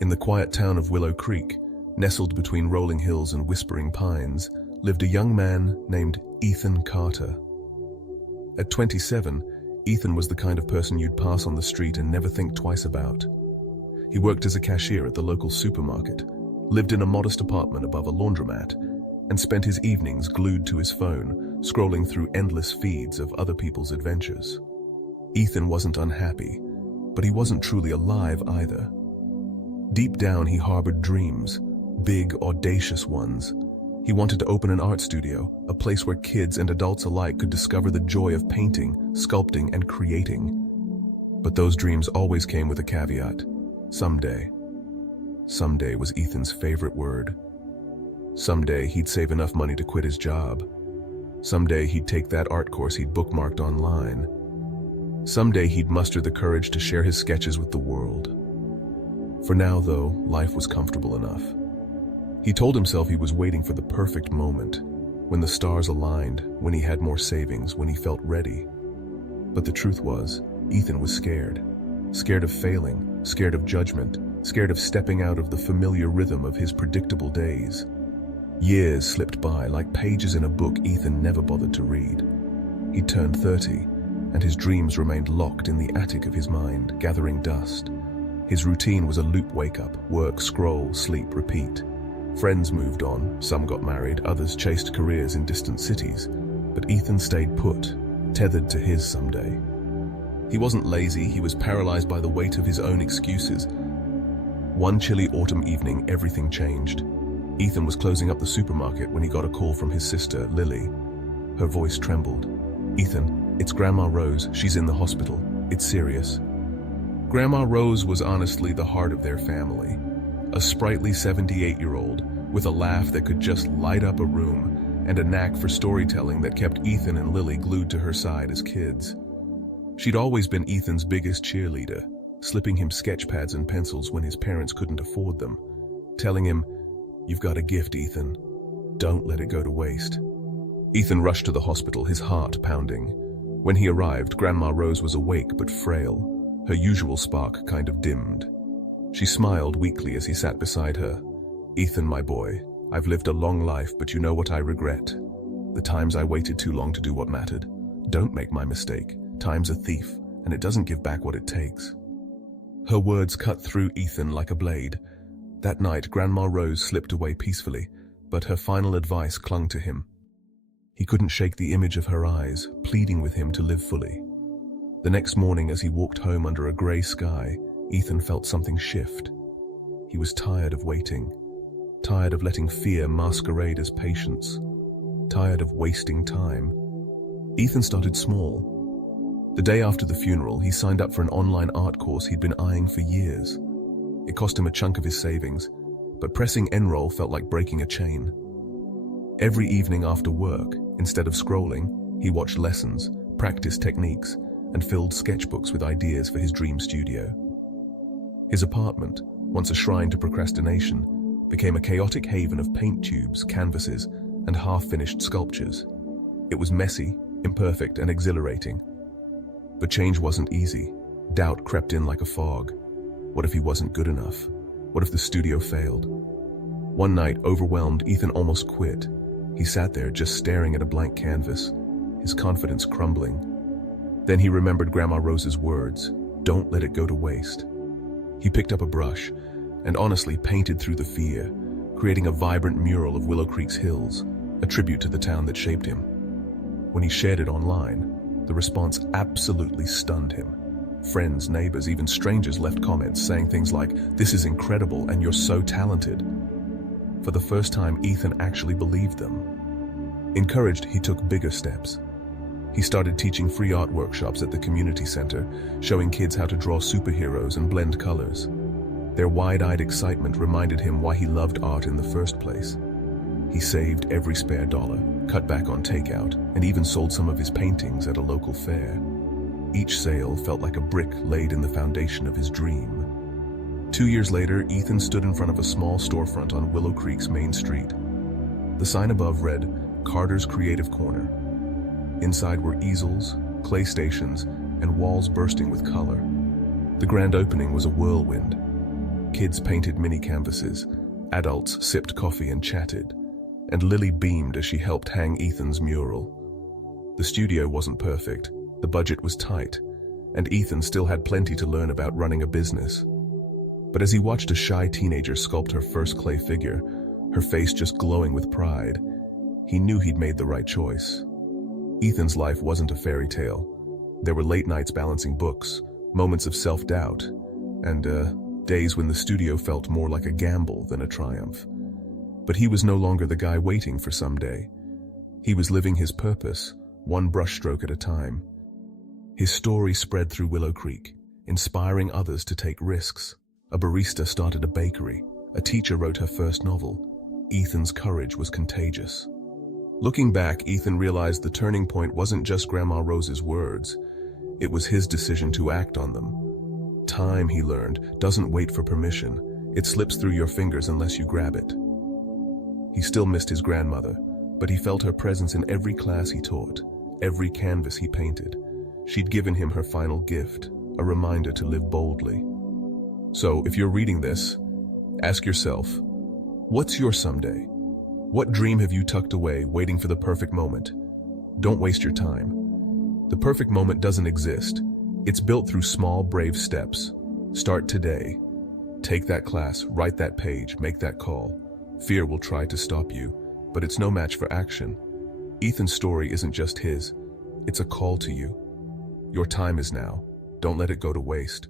In the quiet town of Willow Creek, nestled between rolling hills and whispering pines, lived a young man named Ethan Carter. At 27, Ethan was the kind of person you'd pass on the street and never think twice about. He worked as a cashier at the local supermarket, lived in a modest apartment above a laundromat, and spent his evenings glued to his phone, scrolling through endless feeds of other people's adventures. Ethan wasn't unhappy, but he wasn't truly alive either. Deep down, he harbored dreams, big, audacious ones. He wanted to open an art studio, a place where kids and adults alike could discover the joy of painting, sculpting, and creating. But those dreams always came with a caveat: someday. Someday was Ethan's favorite word. Someday he'd save enough money to quit his job. Someday he'd take that art course he'd bookmarked online. Someday he'd muster the courage to share his sketches with the world. For now, though, life was comfortable enough. He told himself he was waiting for the perfect moment, when the stars aligned, when he had more savings, when he felt ready. But the truth was, Ethan was scared. Scared of failing, scared of judgment, scared of stepping out of the familiar rhythm of his predictable days. Years slipped by like pages in a book Ethan never bothered to read. He turned 30, and his dreams remained locked in the attic of his mind, gathering dust. His routine was a loop wake-up, work, scroll, sleep, repeat. Friends moved on, some got married, others chased careers in distant cities, but Ethan stayed put, tethered to his someday. He wasn't lazy, he was paralyzed by the weight of his own excuses. One chilly autumn evening, everything changed. Ethan was closing up the supermarket when he got a call from his sister, Lily. Her voice trembled. "Ethan, it's Grandma Rose. She's in the hospital. It's serious." Grandma Rose was honestly the heart of their family. A sprightly 78-year-old with a laugh that could just light up a room and a knack for storytelling that kept Ethan and Lily glued to her side as kids. She'd always been Ethan's biggest cheerleader, slipping him sketch pads and pencils when his parents couldn't afford them, telling him, "You've got a gift, Ethan. Don't let it go to waste." Ethan rushed to the hospital, his heart pounding. When he arrived, Grandma Rose was awake but frail, her usual spark kind of dimmed. She smiled weakly as he sat beside her. "Ethan, my boy, I've lived a long life, but you know what I regret? The times I waited too long to do what mattered. Don't make my mistake. Time's a thief, and it doesn't give back what it takes." Her words cut through Ethan like a blade. That night, Grandma Rose slipped away peacefully, but her final advice clung to him. He couldn't shake the image of her eyes, pleading with him to live fully. The next morning, as he walked home under a gray sky, Ethan felt something shift. He was tired of waiting, tired of letting fear masquerade as patience, tired of wasting time. Ethan started small. The day after the funeral, he signed up for an online art course he'd been eyeing for years. It cost him a chunk of his savings, but pressing enroll felt like breaking a chain. Every evening after work, instead of scrolling, he watched lessons, practiced techniques, and filled sketchbooks with ideas for his dream studio. His apartment, once a shrine to procrastination, became a chaotic haven of paint tubes, canvases, and half-finished sculptures. It was messy, imperfect, and exhilarating. But change wasn't easy. Doubt crept in like a fog. What if he wasn't good enough? What if the studio failed? One night, overwhelmed, Ethan almost quit. He sat there just staring at a blank canvas, his confidence crumbling. Then he remembered Grandma Rose's words, "Don't let it go to waste." He picked up a brush and honestly painted through the fear, creating a vibrant mural of Willow Creek's hills, a tribute to the town that shaped him. When he shared it online, the response absolutely stunned him. Friends, neighbors, even strangers left comments saying things like, "This is incredible and you're so talented." For the first time, Ethan actually believed them. Encouraged, he took bigger steps. He started teaching free art workshops at the community center, showing kids how to draw superheroes and blend colors. Their wide-eyed excitement reminded him why he loved art in the first place. He saved every spare dollar, cut back on takeout, and even sold some of his paintings at a local fair. Each sale felt like a brick laid in the foundation of his dream. 2 years later, Ethan stood in front of a small storefront on Willow Creek's main street. The sign above read, "Carter's Creative Corner." Inside were easels, clay stations, and walls bursting with color. The grand opening was a whirlwind. Kids painted mini canvases, adults sipped coffee and chatted, and Lily beamed as she helped hang Ethan's mural. The studio wasn't perfect, the budget was tight, and Ethan still had plenty to learn about running a business. But as he watched a shy teenager sculpt her first clay figure, her face just glowing with pride, he knew he'd made the right choice. Ethan's life wasn't a fairy tale. There were late nights balancing books, moments of self-doubt, and days when the studio felt more like a gamble than a triumph. But he was no longer the guy waiting for someday. He was living his purpose, one brushstroke at a time. His story spread through Willow Creek, inspiring others to take risks. A barista started a bakery. A teacher wrote her first novel. Ethan's courage was contagious. Looking back, Ethan realized the turning point wasn't just Grandma Rose's words. It was his decision to act on them. Time, he learned, doesn't wait for permission. It slips through your fingers unless you grab it. He still missed his grandmother, but he felt her presence in every class he taught, every canvas he painted. She'd given him her final gift, a reminder to live boldly. So, if you're reading this, ask yourself, what's your someday? What dream have you tucked away, waiting for the perfect moment? Don't waste your time. The perfect moment doesn't exist. It's built through small, brave steps. Start today. Take that class, write that page, make that call. Fear will try to stop you, but it's no match for action. Ethan's story isn't just his. It's a call to you. Your time is now. Don't let it go to waste.